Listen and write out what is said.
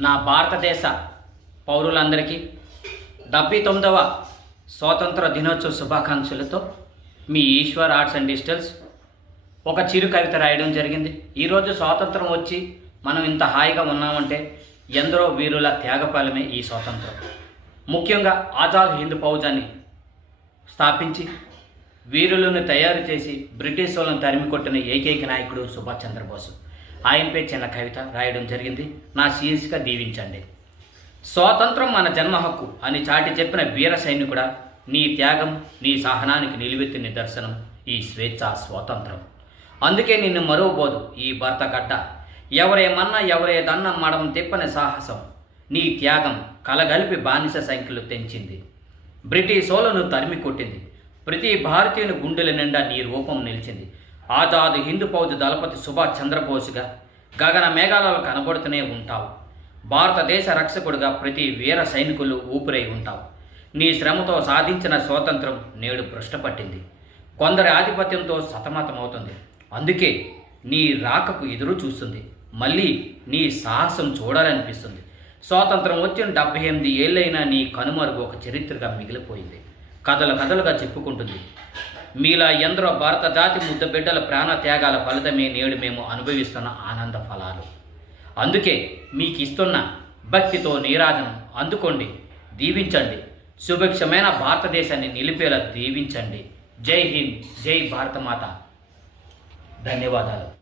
నా భారతదేశ పౌరులందరికీ డెబ్బై తొమ్మిదవ స్వాతంత్ర దినోత్సవ శుభాకాంక్షలతో మీ ఈశ్వర్ ఆర్ట్స్ అండ్ డిజిటల్స్ ఒక చిరు కవిత రాయడం జరిగింది. ఈరోజు స్వాతంత్రం వచ్చి మనం ఇంత హాయిగా ఉన్నామంటే ఎందరో వీరుల త్యాగఫలమే ఈ స్వాతంత్రం. ముఖ్యంగా ఆజాద్ హింద్ ఫౌజాన్ని స్థాపించి వీరులను తయారు చేసి బ్రిటిష్ వాళ్ళని తరిమి కొట్టిన ఏకైక నాయకుడు సుభాష్ చంద్రబోస్. ఆయనపై చిన్న కవిత. రాయడం జరిగింది. నా సీరియస్గా దీవించండి. స్వాతంత్రం మన జన్మ హక్కు అని చాటి చెప్పిన వీర సైనికుడా నీ త్యాగం నీ సహనానికి నిలువెత్తి నిదర్శనం ఈ స్వేచ్ఛ స్వాతంత్రం. అందుకే నిన్ను మరువబోదు ఈ భర్త గడ్డ. ఎవరేమన్నా ఎవరేదన్నా మడం తిప్పని సాహసం. నీ త్యాగం కలగలిపి బానిస సంఖ్యలు తెంచింది. బ్రిటిషోలను తరిమి కొట్టింది. ప్రతి భారతీయుని గుండెల నిండా నీ రూపం నిలిచింది. ఆజాద్ హిందూ ఫౌజ్ దళపతి సుభాష్ చంద్రబోస్గా గగన మేఘాలలో కనబడుతూనే ఉంటావు. భారతదేశ రక్షకుడిగా ప్రతి వీర సైనికులు ఊపిరై ఉంటావు. నీ శ్రమతో సాధించిన స్వాతంత్రం నేడు పృష్టపట్టింది కొందరి ఆధిపత్యంతో సతమతమవుతుంది. అందుకే నీ రాకకు ఎదురు చూస్తుంది. మళ్ళీ నీ సాహసం చూడాలనిపిస్తుంది. స్వాతంత్రం వచ్చిన డెబ్బై ఎనిమిది ఏళ్ళైనా నీ కనుమరుగు ఒక చరిత్రగా మిగిలిపోయింది. కథలు కథలుగా చెప్పుకుంటుంది. మీలా ఎందరో భారత జాతి ముద్ద బిడ్డల ప్రాణ త్యాగాల ఫలితమే నేడు మేము అనుభవిస్తున్న ఆనంద ఫలాలు. అందుకే మీకు ఇస్తున్న భక్తితో నీరాజనం అందుకోండి దీవించండి. సుభిక్షమైన భారతదేశాన్ని నిలిపేలా దీవించండి. జై హింద్ జై భారతమాత. ధన్యవాదాలు.